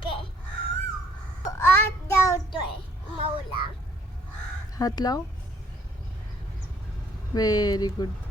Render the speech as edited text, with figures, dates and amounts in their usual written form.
Okay. आत धावतोय मौला. हात लाव. Very good.